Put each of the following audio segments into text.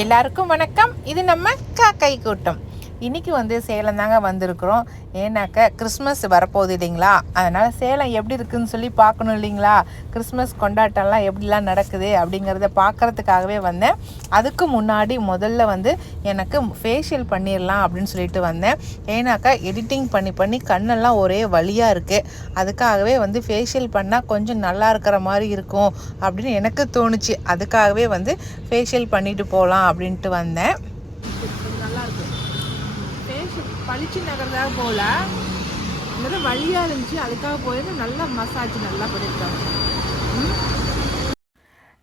எல்லாருக்கும் வணக்கம். இது நம்ம காக்கை கூட்டம். இன்றைக்கி சேலம் தாங்க வந்திருக்கிறோம். ஏன்னாக்கா கிறிஸ்மஸ் வரப்போகுது இல்லைங்களா, அதனால் சேலம் எப்படி இருக்குதுன்னு சொல்லி பார்க்கணும் இல்லைங்களா. கிறிஸ்மஸ் கொண்டாட்டம்லாம் எப்படிலாம் நடக்குது அப்படிங்கிறத பார்க்குறதுக்காகவே வந்தேன். அதுக்கு முன்னாடி முதல்ல எனக்கு ஃபேஷியல் பண்ணிடலாம் அப்படின்னு சொல்லிட்டு வந்தேன். ஏன்னாக்கா எடிட்டிங் பண்ணி கண்ணெல்லாம் ஒரே வலியாக இருக்குது. அதுக்காகவே ஃபேஷியல் பண்ணால் கொஞ்சம் நல்லா இருக்கிற மாதிரி இருக்கும் அப்படின்னு எனக்கு தோணுச்சு. அதுக்காகவே ஃபேஷியல் பண்ணிட்டு போகலாம் அப்படின்ட்டு வந்தேன். பளிச்சு நகர்தாக போகல, இங்கே வழியாக இருந்துச்சு. அதுக்காக போயிட்டு நல்லா மசாஜ் நல்லா பண்ணியிருக்காங்க.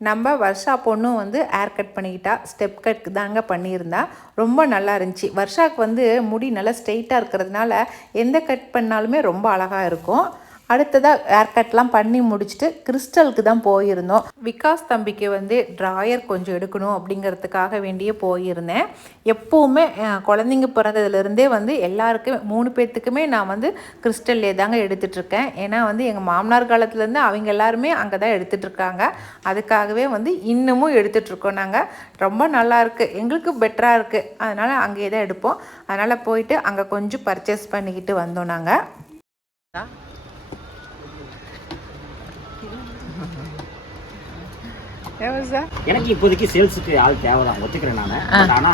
நம்ம வர்ஷா பொண்ணும் ஹேர் கட் பண்ணிக்கிட்டா. ஸ்டெப் கட் தாங்க பண்ணியிருந்தா. ரொம்ப நல்லா இருந்துச்சு. வர்ஷாவுக்கு முடி நல்லா ஸ்ட்ரெயிட்டாக இருக்கிறதுனால எந்த கட் பண்ணாலுமே ரொம்ப அழகாக இருக்கும். அடுத்ததாக ஹேர் கட்லாம் பண்ணி முடிச்சுட்டு கிறிஸ்டலுக்கு தான் போயிருந்தோம். விகாஸ் தம்பிக்கு ட்ராயர் கொஞ்சம் எடுக்கணும் அப்படிங்கிறதுக்காக வேண்டியே போயிருந்தேன். எப்போவுமே குழந்தைங்க பிறந்ததுலேருந்தே எல்லாருக்குமே 3 பேர்த்துக்குமே நான் கிறிஸ்டல்லே தாங்க எடுத்துகிட்ருக்கேன். ஏன்னா எங்கள் மாமனார் காலத்துலேருந்து அவங்க எல்லாருமே அங்கே தான் எடுத்துகிட்ருக்காங்க. அதுக்காகவே இன்னமும் எடுத்துகிட்ருக்கோம் நாங்கள். ரொம்ப நல்லாயிருக்கு, எங்களுக்கு பெட்டராக இருக்குது. அதனால் அங்கேயே தான் எடுப்போம். அதனால் போயிட்டு அங்கே கொஞ்சம் பர்ச்சேஸ் பண்ணிக்கிட்டு வந்தோம் நாங்கள். எனக்கு இப்போதைக்கு சேல்ஸுக்கு ஆள் தேவைதான், ஒத்துக்கிறேன் நான். ஆனா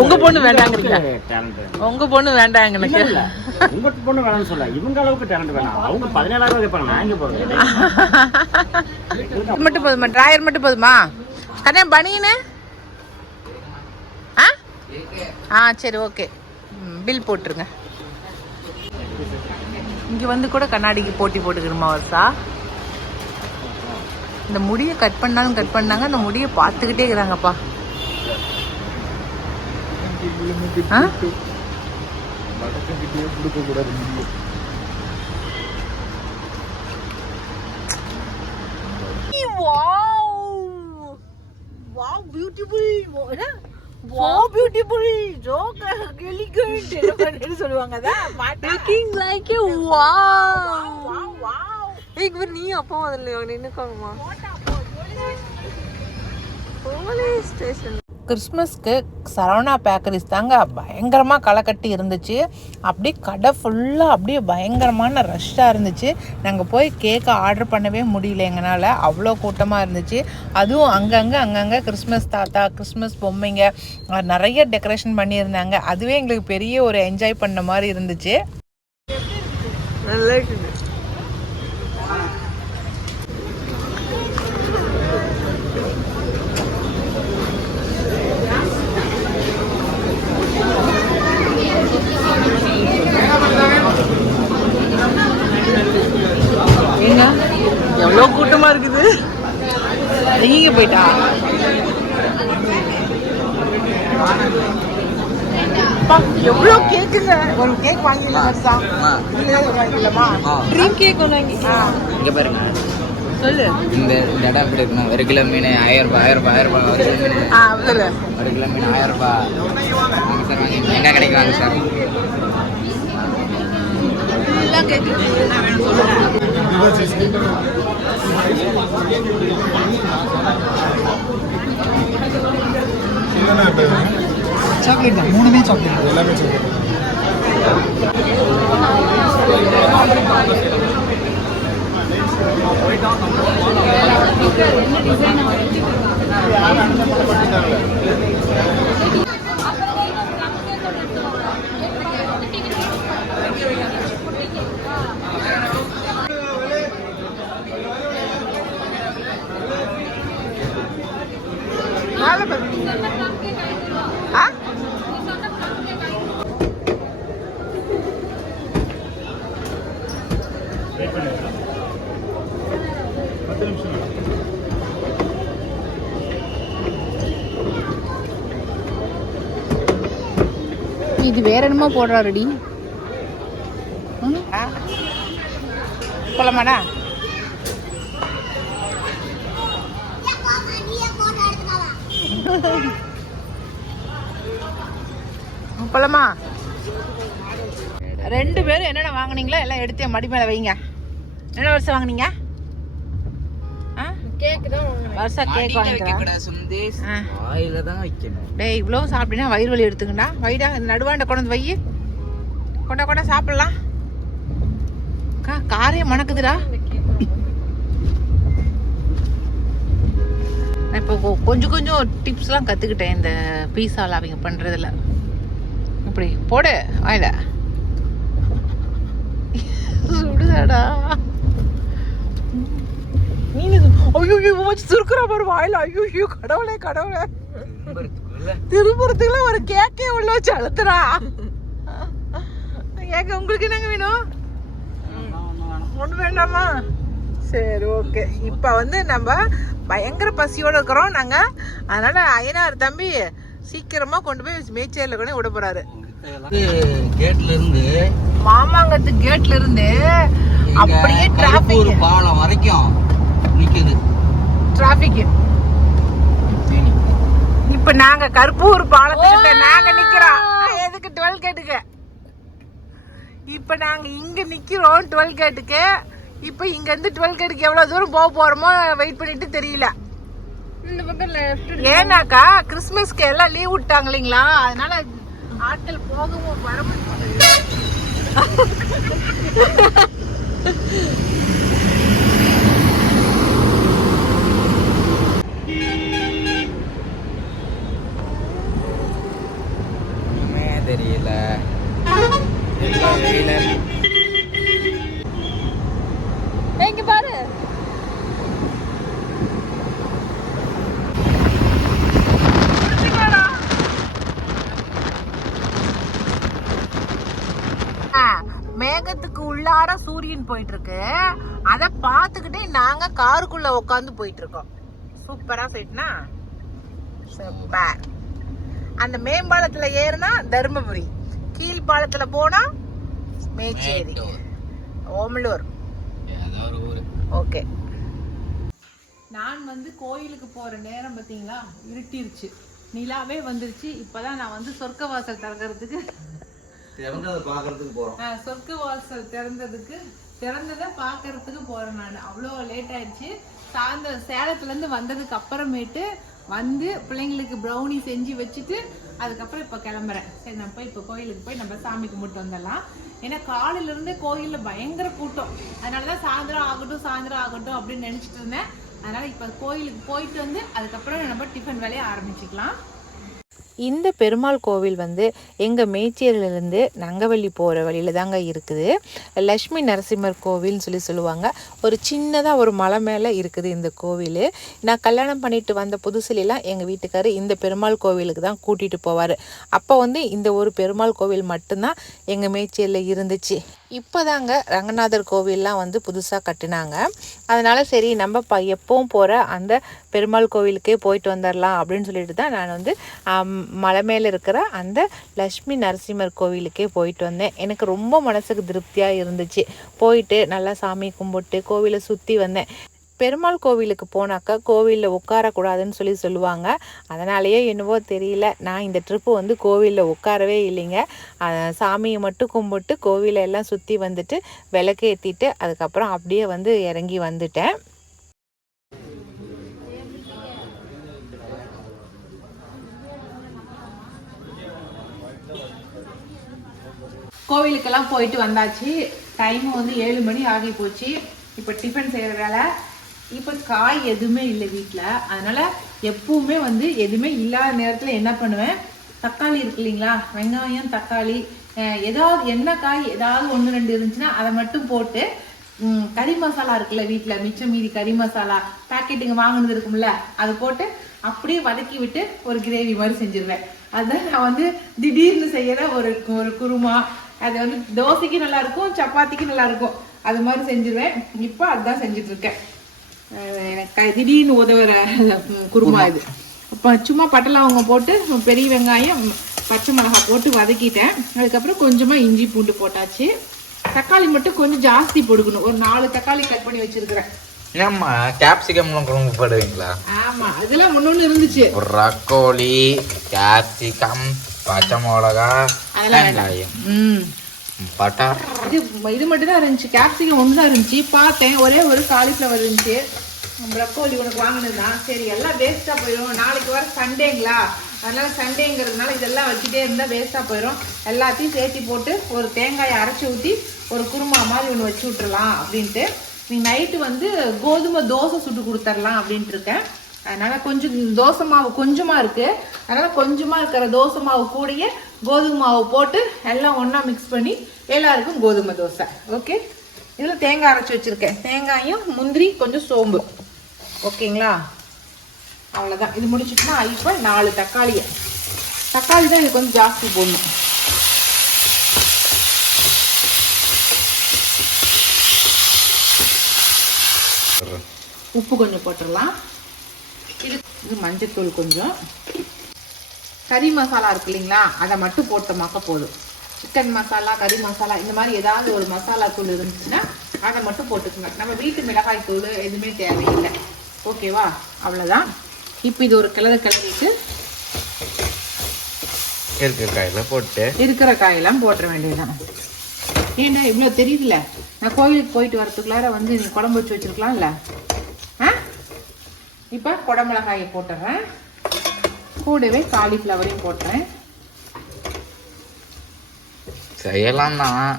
உங்க பொண்ணு வேண்டாங்கிறீங்க. உங்க பொண்ணு வேண்டாங்க. இல்ல உங்க பொண்ணு வேணாம்னு சொல்ல, இவங்க அளவுக்கு டேலண்ட் வேணாம். அவங்க 17,000 கேட்பாங்க, நான் எங்க போறது? மட்டும் போதுமா? டிராயர் மட்டும் போதுமா? கண்ணே பனியனு? சரி, ஓகே. பில் போட்டுருங்க. இங்க கூட கண்ணாடிக்கு போட்டி போட்டுக்கிறோமா வருஷா? இந்த முடியை கட் பண்ணாங்க. அந்த முடியை பார்த்துக்கிட்டே இருக்கிறாங்கப்பா. நீ அப்போ அதில் நின்னுக்கோங்கம்மா. கிறிஸ்மஸ்க்கு சரவணா பேக்கரிஸ் தாங்க பயங்கரமாக களை கட்டி இருந்துச்சு. அப்படியே கடை ஃபுல்லாக அப்படியே பயங்கரமான ரஷ்ஷாக இருந்துச்சு. நாங்கள் போய் கேக்கை ஆர்டர் பண்ணவே முடியல எங்களால், அவ்வளோ கூட்டமாக இருந்துச்சு. அதுவும் அங்கங்கே கிறிஸ்மஸ் தாத்தா, கிறிஸ்மஸ் பொம்மைங்க நிறைய டெக்கரேஷன் பண்ணியிருந்தாங்க. அதுவே எங்களுக்கு பெரிய ஒரு என்ஜாய் பண்ண மாதிரி இருந்துச்சு. நல்லா இருக்குது. எவ்வளோ கூட்டமா இருக்குது. எங்க போயிட்டா? எவ்வளோ கேக்குங்க. ஒரு கேக் வாங்கிடலாமா? ட்ரீம் கேக் ஒன்று வாங்கி. இங்க பாருங்க, சொல்லு. இந்த இடம் எப்படி இருக்கணும்? 1 கிலோ மீன் 1000 ரூபாய். 1 கிலோ மீன் 1000 ரூபாய். வாங்க சார், வாங்க. எங்க கிடைக்குவாங்க சார்? சாக்லேட் தான், 3மே சாக்லேட், எல்லாமே சாக்லேட். இது வேற என்னமா போடுறாருடி? போலாமாடா? போலாமா? 2 பேரும் என்னென்ன வாங்குனீங்களோ எல்லாம் எடுத்து மடி மேலே வைங்க. என்ன வருஷம் வாங்குனீங்க? கேக் தான் வாங்குனேன். வருஷா கேக் வாங்கிக்கிறா. சுந்தேஷ் வாயில தான் வைக்கணும். டேய் இவ்வளோ சாப்பிட்டீங்கன்னா வயிறு வலி எடுத்துக்கண்டா. வைடா நடுவாண்ட கொண்டு வந்து வை. கொண்டா சாப்பிடலாம். காரே மணக்குதுடா. நான் இப்போ கொஞ்சம் டிப்ஸ்லாம் கற்றுக்கிட்டேன் இந்த பீஸாவில் அவங்க பண்ணுறதில்ல. இப்படி போடு வாயில. சுடுதாடா ஐயோ சுருக்குறா பாரு வாயில. ஐயோ கடவுளே திருப்புறத்துக்குலாம் ஒரு கேக்கே உள்ள வச்சு அழுத்துறா. கேக்க உங்களுக்கு என்னங்க வேணும்? ஒண்ணு வேண்டாமா? சரி ஓகே. இப்போ வந்து நம்ம பயங்கர பசியோடு இருக்கிறோம் நாங்கள். அதனால ஐயனார் தம்பி சீக்கிரமா கொண்டு போய் மேய்ச்சேரியில் கொண்டு விட போறாரு. கேட்ல இருந்து மாமாங்கத்து கேட்ல இருந்து அப்படியே டிராபிக் பாலம் வரைக்கும் நிக்குது. டிராபிக். இப்ப நாங்க கருப்பூர் பாலத்துக்கிட்ட நாங்க நிக்கிறோம். எதுக்கு 12 கேட்டுக்கு? இப்ப நாங்க இங்க நிக்கிறோம் 12 கேட்டுக்கு. இப்ப இங்க இருந்து 12 கேட்டுக்கு எவ்வளவு தூரம் போக போறோமோ வெயிட் பண்ணிட்டு தெரியல. ஏன்னாக்கா கிறிஸ்துமஸ்க்கு எல்லாம் லீவ் விட்டாங்க இல்லைங்களா, அதனால ஆட்கள் போகவும் வர தெரியல. இங்க பாரு. மேகத்துக்கு உள்ளார சூரியன் போயிட்டு இருக்கு. அத பாத்துக்கிட்டே நாங்க காருக்குள்ள உட்காந்து போயிட்டு இருக்கோம். சூப்பரா போயிட்டுனா சூப்பர். அந்த மேம்பாலத்துல ஏறினா தர்மபுரி, கீழ் பாலத்துல போனா மேச்சேரி, ஓமலூர். ஓகே. நான் வந்து கோயிலுக்கு போற நேரம் பாத்தீங்களா இருட்டிருச்சு, நிலாவே வந்துருச்சு. இப்பதான் நான் வந்து சொர்க்கவாசல் திறக்கிறதுக்கு சொர்க்கவாசல் திறந்ததை பாக்குறதுக்கு போறேன். நான் அவ்வளோ லேட் ஆயிடுச்சு. சாயந்தரம் சேலத்துல இருந்து வந்ததுக்கு அப்புறமேட்டு வந்து பிள்ளைங்களுக்கு ப்ரௌனி செஞ்சு வச்சுட்டு அதுக்கப்புறம் இப்போ கிளம்புறேன். சரி நம்ம போய் இப்போ கோயிலுக்கு போய் நம்ம சாமி கும்பிட்டு வந்துடலாம். ஏன்னா காலையில இருந்தே கோயிலில் பயங்கர கூட்டம். அதனாலதான் சாயந்தரம் ஆகட்டும் அப்படின்னு நினைச்சிட்டு இருந்தேன். அதனால இப்போ கோயிலுக்கு போயிட்டு வந்து அதுக்கப்புறம் நம்ம டிஃபன் வேலையை ஆரம்பிச்சுக்கலாம். இந்த பெருமாள் கோவில் வந்து எங்கள் மேச்சேரியிலேருந்து நங்கவள்ளி போகிற வழியில் தாங்க இருக்குது. லக்ஷ்மி நரசிம்மர் கோவில்னு சொல்லுவாங்க. ஒரு சின்னதாக ஒரு மலை மேலே இருக்குது இந்த கோவில். நான் கல்யாணம் பண்ணிட்டு வந்த புதுசுலாம் எங்கள் வீட்டுக்காரர் இந்த பெருமாள் கோவிலுக்கு தான் கூட்டிகிட்டு போவார். அப்போ வந்து இந்த ஒரு பெருமாள் கோவில் மட்டும்தான் எங்கள் மேச்சேரியில் இருந்துச்சு. இப்போ தாங்க ரங்கநாதர் கோவில்லாம் வந்து புதுசாக கட்டினாங்க. அதனால் சரி நம்ம எப்பவும் போகிற அந்த பெருமாள் கோவிலுக்கே போயிட்டு வந்துடலாம் அப்படின்னு சொல்லிட்டு தான் நான் வந்து மலை மேலே இருக்கிற அந்த லக்ஷ்மி நரசிம்மர் கோவிலுக்கே போயிட்டு வந்தேன். எனக்கு ரொம்ப மனசுக்கு திருப்தியாக இருந்துச்சு. போயிட்டு நல்லா சாமி கும்பிட்டு கோவிலை சுற்றி வந்தேன். பெருமாள் கோவிலுக்கு போனாக்கா கோவிலில் உட்காரக்கூடாதுன்னு சொல்லுவாங்க. அதனாலேயே என்னவோ தெரியல, நான் இந்த ட்ரிப்பு வந்து கோவிலில் உட்காரவே இல்லைங்க. சாமியை மட்டும் கும்பிட்டு கோவிலை எல்லாம் சுற்றி வந்துட்டு விளக்கு ஏற்றிட்டு அதுக்கப்புறம் அப்படியே வந்து இறங்கி வந்துட்டேன். கோவிலுக்கெல்லாம் போயிட்டு வந்தாச்சு. டைமும் வந்து 7 மணி ஆகி போச்சு. இப்போ டிஃபன் செய்கிற வேலை. இப்போ காய் எதுவுமே இல்லை வீட்டில். அதனால் எப்பவுமே வந்து எதுவுமே இல்லாத நேரத்தில் என்ன பண்ணுவேன், தக்காளி இருக்கு இல்லைங்களா, வெங்காயம் தக்காளி ஏதாவது என்ன காய் ஏதாவது 1-2 இருந்துச்சுன்னா அதை மட்டும் போட்டு கறி மசாலா இருக்குல்ல வீட்டில் மிச்சம் மீதி கறி மசாலா பேக்கெட்டுங்க வாங்கினது இருக்கும்ல அது போட்டு அப்படியே வதக்கி விட்டு ஒரு கிரேவி மாதிரி செஞ்சிருவேன். அதுதான் நான் வந்து திடீர்னு செய்கிற ஒரு குருமா. அது வந்து தோசைக்கு நல்லா இருக்கும், சப்பாத்திக்கு நல்லா இருக்கும். அது மாதிரி செஞ்சிருவேன். இப்போ அதுதான் செஞ்சுட்டு இருக்கேன். எனக்கு திடீர்னு உதவுற குருமா இது. இப்போ சும்மா பட்டை லவங்கம் போட்டு பெரிய வெங்காயம் பச்சை மிளகாய் போட்டு வதக்கிட்டேன். அதுக்கப்புறம் கொஞ்சமாக இஞ்சி பூண்டு போட்டாச்சு. தக்காளி மட்டும் கொஞ்சம் ஜாஸ்தி போடுக்கணும். ஒரு 4 தக்காளி கட் பண்ணி வச்சிருக்கிறேன். ஏம்மா கேப்சிகம்லாம் குழம்பு போடுவீங்களா? ஆமா, அதெல்லாம் முன்னொன்னு இருந்துச்சு. ப்ரோக்கோலி, கேப்சிகம், பச்சை மிளகா, வெங்காயம், பட்டர், இது மட்டும் தான் இருந்துச்சு. கேப்சிகம் ஒன்று தான் இருந்துச்சு. பார்த்தேன் ஒரே ஒரு காலிஃப்ளவர் இருந்துச்சு. ப்ரக்கோலி உனக்கு வாங்கினதுதான். சரி எல்லாம் வேஸ்ட்டாக போயிடும், நாளைக்கு வர சண்டேங்களா, அதனால் சண்டேங்கிறதுனால இதெல்லாம் வச்சுட்டே இருந்தால் வேஸ்ட்டாக போயிடும். எல்லாத்தையும் சேர்த்து போட்டு ஒரு தேங்காயை அரைச்சி ஊற்றி ஒரு குருமா மாதிரி ஒன்று வச்சு விட்டுறலாம் அப்படின்ட்டு. நீங்கள் நைட்டு வந்து கோதுமை தோசை சுட்டு கொடுத்துர்லாம் அப்படின்ட்டு இருக்கேன். அதனால் கொஞ்சம் தோசை மாவு கொஞ்சமாக இருக்குது, அதனால் கொஞ்சமாக இருக்கிற தோசை மாவு கூடயே கோதுமை மாவு போட்டு எல்லாம் ஒன்றா மிக்ஸ் பண்ணி எல்லாருக்கும் கோதுமை தோசை. ஓகே, இதில் தேங்காய் அரைச்சி வச்சுருக்கேன், தேங்காயும் முந்திரி கொஞ்சம் சோம்பு. ஓகேங்களா, அவ்வளோதான். இது முடிச்சுட்டுனா இப்போ 4 தக்காளி தான் இது கொஞ்சம் ஜாஸ்தி போடணும். உப்பு கொஞ்சம் போட்டுடலாம். இது மஞ்சத்தூள் கொஞ்சம், கறி மசாலா இருக்கு இல்லைங்களா, அதை மட்டும் போட்டோமாக்க போதும். சிக்கன் மசாலா, கறி மசாலா, இந்த மாதிரி ஏதாவது ஒரு மசாலா தூள் இருந்துச்சுன்னா அதை மட்டும் போட்டுக்கோங்க. நம்ம வீட்டு மிளகாய் தூள் எதுவுமே தேவையில்லை. ஓகேவா, அவ்வளோதான். இப்போ இது ஒரு கிளறிட்டு இருக்கிற காயெல்லாம் போட்டுற வேண்டியதுதான். ஏன்னா இவ்வளோ தெரியுதுல்ல, நான் கோவிலுக்கு போயிட்டு வரதுக்குள்ளார வந்து நீ குழம்பு வச்சு வச்சுருக்கலாம்ல. இப்போ குடமிளகாயை போட்டுறேன், கூடவே காலிஃப்ளவரையும் போட்டுறேன். செய்யலாம் தான்,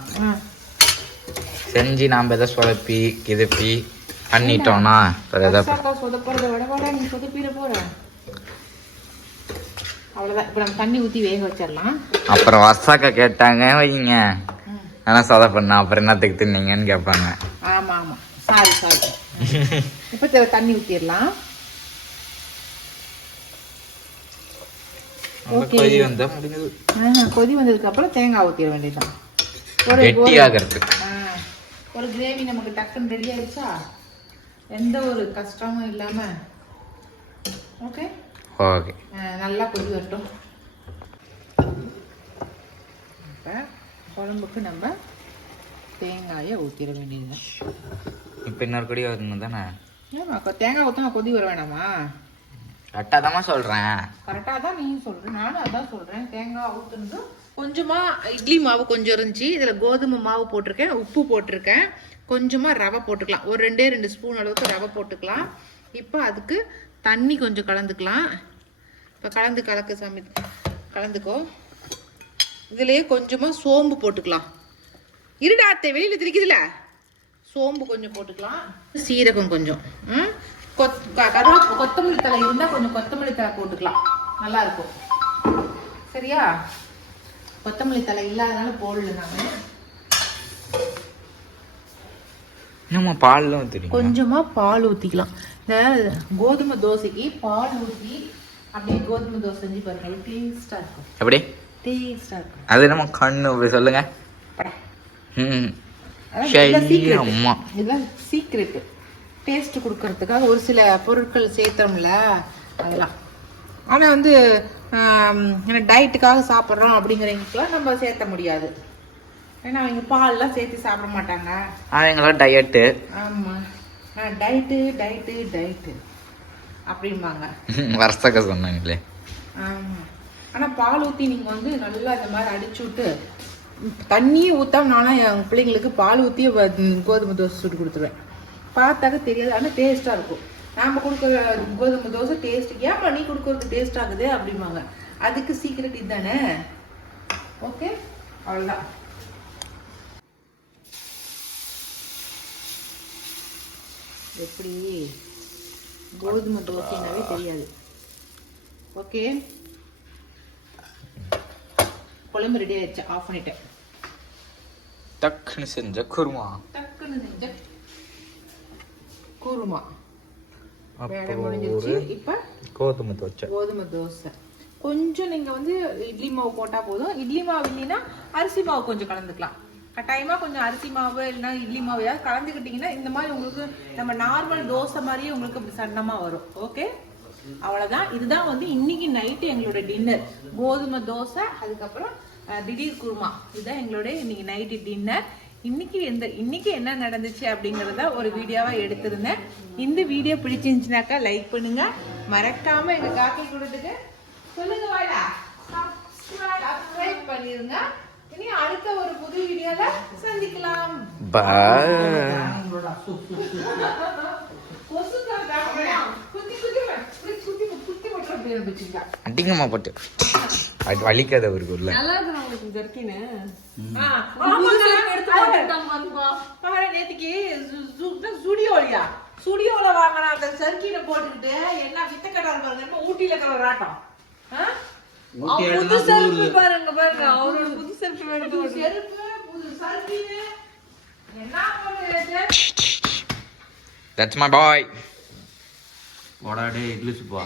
செஞ்சு நாம் எதை சொதப்பி கிதப்பி பண்ணிட்டோம்னா சொதப்புறத விட நீ சொதப்பிட போற. அவ்வளோதான். இப்போ நம்ம தண்ணி ஊற்றி வேக வச்சிடலாம். அப்புறம் வர்ஷாக்கா கேட்டாங்க வைங்க, ஆனால் சொதப்பண்ணா அப்புறம் என்னத்துக்கு தின்னீங்கன்னு கேட்பாங்க. ஆமாம் ஆமாம், சாரி. இப்போ தண்ணி ஊற்றிடலாம். கொதி வந்தா முடிஞ்சது. கொதி வந்ததுக்கு அப்புறம் தேங்காய் ஊற்றிட வேண்டியதுதான். ஒரு கிரேவி நமக்கு டக்குன்னு ரெடி ஆயிடுச்சா, எந்த ஒரு கஷ்டமும் இல்லாம. ஓகே ஓகே, நல்லா கொதி வரட்டும். இப்போ குழம்புக்கு நம்ம தேங்காயை ஊற்றிட வேண்டியதுதான். இப்போ இன்னொரு கொடி வரணும் தானே? ஏமா தேங்காய் ஊற்றினா கொதி வர வேணாமா? கரெக்டாக தான் சொல்கிறேன். கரெக்டாக தான் நீ சொல்கிறேன், நானும் அதான் சொல்கிறேன். தேங்காய் ஊற்றுனது கொஞ்சமாக இட்லி மாவு கொஞ்சம் இருந்துச்சு, இதில் கோதுமை மாவு போட்டிருக்கேன், உப்பு போட்டிருக்கேன், கொஞ்சமாக ரவை போட்டுக்கலாம், ஒரு 2 ஸ்பூன் அளவுக்கு ரவை போட்டுக்கலாம். இப்போ அதுக்கு தண்ணி கொஞ்சம் கலந்துக்கலாம். இப்போ கலந்துக்கோ. இதுலேயே கொஞ்சமாக சோம்பு போட்டுக்கலாம். இருடாத்தை வெளியில் திரிக்குதுல, சோம்பு கொஞ்சம் போட்டுக்கலாம், சீரகம் கொஞ்சம், கொத்தமல்லி தழை இருந்தால் கொஞ்சம் கொத்தமல்லி தழை போட்டுக்கலாம், நல்லா இருக்கும். சரியா, கொத்தமல்லி தழை இல்லாதனால போடல நான். நம்ம பால்லாம் ஊற்றிக்கலாம், கொஞ்சமாக பால் ஊற்றிக்கலாம். இந்த கோதுமை தோசைக்கு பால் ஊற்றி அப்படியே கோதுமை தோசை செஞ்சு பாருங்க, டேஸ்டாக இருக்கும். எப்படி டேஸ்டாக இருக்கும் அது நம்ம கண்ணு சொல்லுங்க. இதெல்லாம் சீக்ரெட், டேஸ்ட் கொடுக்கறதுக்காக ஒரு சில பொருட்கள் சேர்த்தோம்ல அதெல்லாம். ஆனால் வந்து டயட்டுக்காக சாப்பிட்றோம் அப்படிங்கிறவங்களுக்குலாம் நம்ம சேர்த்த முடியாது, ஏன்னா அவங்க பால்லாம் சேர்த்து சாப்பிட மாட்டாங்க. அவங்களா டயட்டு. ஆமாம், டயட்டு அப்படிம்பாங்க. வருஷக்க சொன்னாங்களே. ஆமாம், ஆனால் பால் ஊற்றி நீங்கள் வந்து நல்லா இந்த மாதிரி அடிச்சு விட்டு தண்ணியே ஊற்றாம நானும் என் பிள்ளைங்களுக்கு பால் ஊற்றியே கோதுமை தோசை சுட்டு கொடுத்துருவேன். பார்த்தாக்க தெரியாது, ஆனால் டேஸ்ட்டாக இருக்கும். நாம் கொடுக்குற கோதுமை தோசை டேஸ்ட், ஏமா நீ கொடுக்குறது டேஸ்ட் ஆகுது அப்படிம்பாங்க. அதுக்கு சீக்கிரட் இதுதானே. ஓகே, அவ்வளோதான். எப்படி கோதுமை தோசைனாவே தெரியாது. ஓகே, குழம்பு ரெடி ஆயிடுச்சு, ஆஃப் பண்ணிட்டேன். டக்குன்னு செஞ்ச குருமா வேலை முடிஞ்சிருச்சு. இப்போ கோதுமை தோசை கொஞ்சம் நீங்கள் வந்து இட்லி மாவு போட்டால் போதும். இட்லி மாவு இல்லைன்னா அரிசி மாவு கொஞ்சம் கலந்துக்கலாம். கட்டாயமாக கொஞ்சம் அரிசி மாவு இல்லைன்னா இட்லி மாவு ஏதாவது கலந்துக்கிட்டிங்கன்னா இந்த மாதிரி உங்களுக்கு நம்ம நார்மல் தோசை மாதிரியே உங்களுக்கு அப்படி சன்னமாக வரும். ஓகே, அவ்வளோதான். இதுதான் வந்து இன்னைக்கு நைட்டு எங்களோட டின்னர், கோதுமை தோசை, அதுக்கப்புறம் திடீர் குருமா. இதுதான் எங்களுடைய இன்னைக்கு நைட்டு டின்னர். இன்னைக்கு என்ன நடந்துச்சு அப்படிங்கிறத ஒரு வீடியோவா எடுத்திருந்தேன். இந்த வீடியோ பிடிச்சிருந்துச்சுனாக்கா லைக் பண்ணுங்க, மறக்காம எங்க காக்கை கொடுத்துட்டு சொல்லுங்க, வாடா சப்ஸ்கிரைப் பண்ணிருங்க. இனி அடுத்த ஒரு புது வீடியோல சந்திக்கலாம். பாய். கொசு அடிங்கம்மா போட்டு அது வலிக்காத அவருக்கு உள்ள நேத்திக்கு சுடியோல வாங்கின அந்த சர்க்கினை போட்டுக்கிட்டு என்ன வித்தக்கட்டா பாருங்க ஊட்டியில இருக்கிற ஒரு ஆட்டம் புது செருப்பு பாருங்க பாருங்க அவரோட புது செருப்பு செருப்பு புது சர்க்கினு என்ன பண்ணுறது தட்ஸ் மை பாய் போடா டே இங்கிலீஷ் பா